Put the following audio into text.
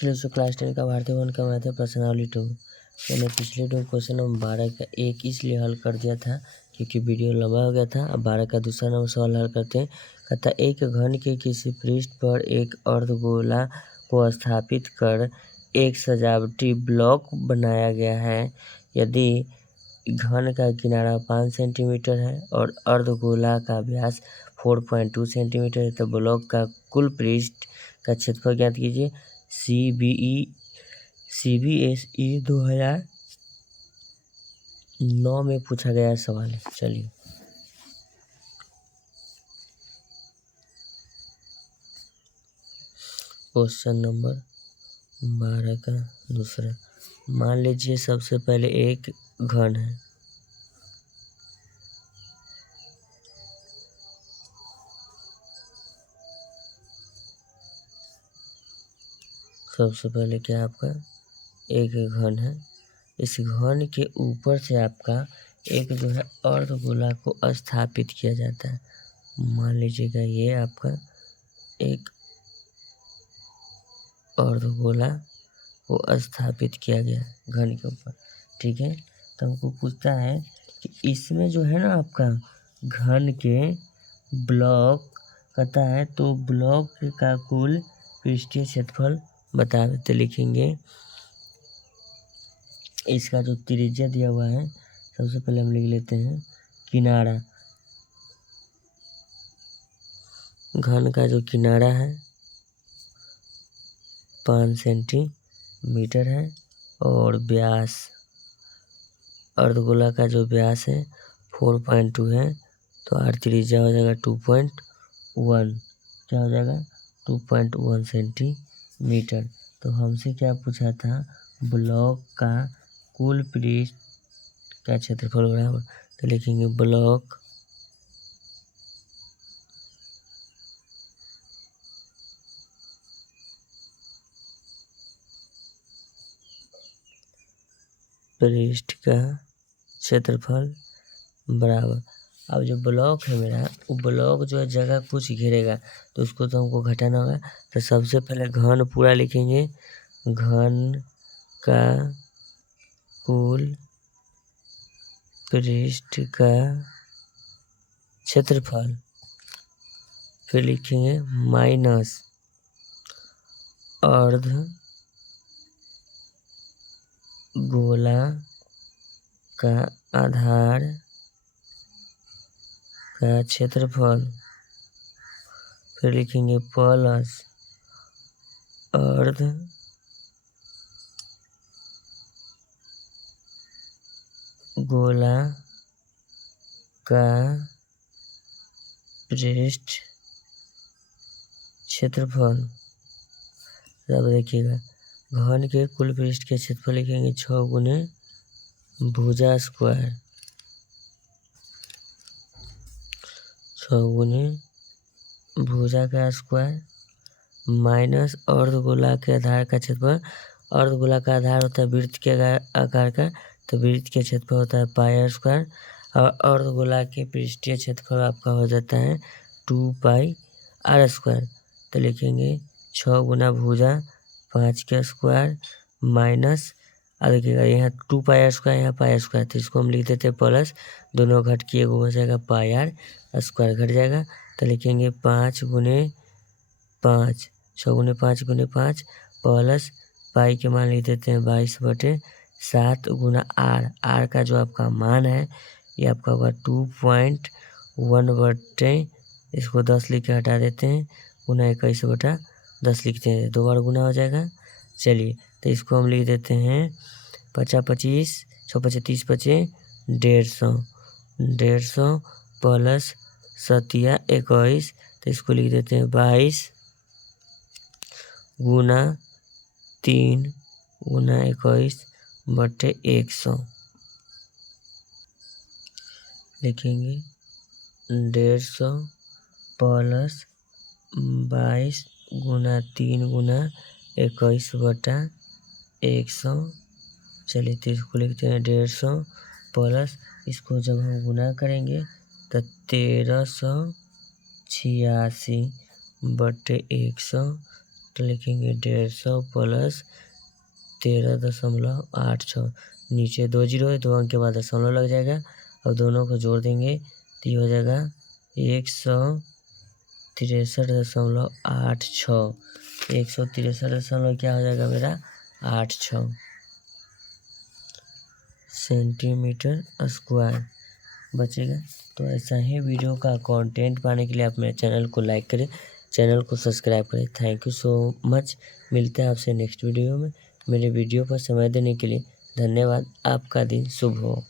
चलिए दोस्तों, क्लास 10 का भारतीय वन का मैथ है प्रश्नावली 2। मैंने पिछले 2 क्वेश्चन नंबर 12 का एक इसलिए हल कर दिया था क्योंकि वीडियो लंबा हो गया था। अब 12 का दूसरा नंबर सवाल हल करते हैं। कहता एक घन के किसी पृष्ठ पर एक अर्धगोला को स्थापित कर एक सजावटी ब्लॉक बनाया गया है। यदि घन का किनारा 5 सेंटीमीटर है और अर्धगोला का व्यास 4.2 सेंटीमीटर है तो ब्लॉक का कुल पृष्ठ का क्षेत्रफल ज्ञात कीजिए। CBSE 2009 में पूछा गया सवाल है। चलिए क्वेश्चन नंबर 12 का दूसरा। मान लीजिए सबसे पहले एक घन है। सबसे पहले क्या आपका एक घन है। इस घन के ऊपर से आपका एक जो है अर्धगोला को स्थापित किया जाता है। मान लीजिएगा ये आपका एक अर्धगोला को स्थापित किया गया घन के ऊपर, ठीक है। तो हमको पूछता है कि इसमें जो है ना आपका घन के ब्लॉक कहता है तो ब्लॉक का कुल पृष्ठीय क्षेत्रफल बता देते। लिखेंगे इसका जो त्रिज्या दिया हुआ है, सबसे पहले हम लिख लेते हैं किनारा। घन का जो किनारा है 5 सेंटीमीटर है और व्यास अर्धगोला का जो व्यास है 4.2 है तो आर त्रिज्या हो जाएगा 2.1। क्या हो जाएगा 2.1 सेंटीमीटर। तो हमसे क्या पूछा था, ब्लॉक का कुल पृष्ठ का क्षेत्रफल बराबर, तो लिखेंगे ब्लॉक पृष्ठ का क्षेत्रफल बराबर। अब जो ब्लॉक है मेरा, वो ब्लॉक जो है जगह कुछ घेरेगा तो उसको तो हमको घटाना होगा। तो सबसे पहले घन पूरा लिखेंगे, घन का कुल पृष्ठ का क्षेत्रफल, फिर लिखेंगे माइनस अर्ध गोला का आधार का क्षेत्रफल, फिर लिखेंगे प्लस अर्ध गोला का पृष्ठ क्षेत्रफल। अब देखिएगा घन के कुल पृष्ठ के क्षेत्रफल लिखेंगे 6 गुने भुजा स्क्वायर, 6 गुने भुजा का स्क्वायर माइनस अर्धगोला के आधार का क्षेत्रफल। अर्धगोला का आधार होता है वृत्त के आकार का, तो वृत्त के क्षेत्रफल होता है पाई स्क्वायर और अर्धगोला के पृष्ठीय क्षेत्रफल आपका हो जाता है 2πr स्क्वायर। तो लिखेंगे 6 गुना भुजा 5 का स्क्वायर माइनस, अब देखिएगा यहाँ 2πr स्क्वायर यहाँ पाई स्क्वायर, तो इसको हम लिख देते हैं प्लस, दोनों घट के एगो हो जाएगा πr स्क्वायर घट जाएगा। तो लिखेंगे 5 गुने 5, 6 गुने 5 गुने 5 प्लस पाई के मान लिख देते हैं 22/7 गुना आर का जो आपका मान है ये आपका होगा 2.1 इसको 10 लिख के हटा देते हैं, गुना 21/10 लिखते हैं, 2 बार गुना हो जाएगा। चलिए तो इसको हम लिख देते हैं 50 25 6 25 30 25 150 प्लस 7 21, तो इसको लिख देते हैं 22 गुना 3 गुना 21/100 लिखेंगे 150 प्लस 22 गुना 3 गुना 21/100। चलिए तो इसको लिखते हैं 150 प्लस, इसको जब हम गुना करेंगे तो 1386/100 तो लिखेंगे 150 प्लस 13.86। नीचे 2 जीरो है, 2 अंक के बाद दशमलव लग जाएगा और दोनों को जोड़ देंगे तो ये हो जाएगा 163.86। 163 क्या हो जाएगा मेरा 86 सेंटीमीटर स्क्वायर बचेगा। तो ऐसा ही वीडियो का कंटेंट पाने के लिए आप मेरे चैनल को लाइक करें, चैनल को सब्सक्राइब करें। Thank you so much. मिलते हैं आपसे नेक्स्ट वीडियो में। मेरे वीडियो पर समय देने के लिए धन्यवाद। आपका दिन शुभ हो।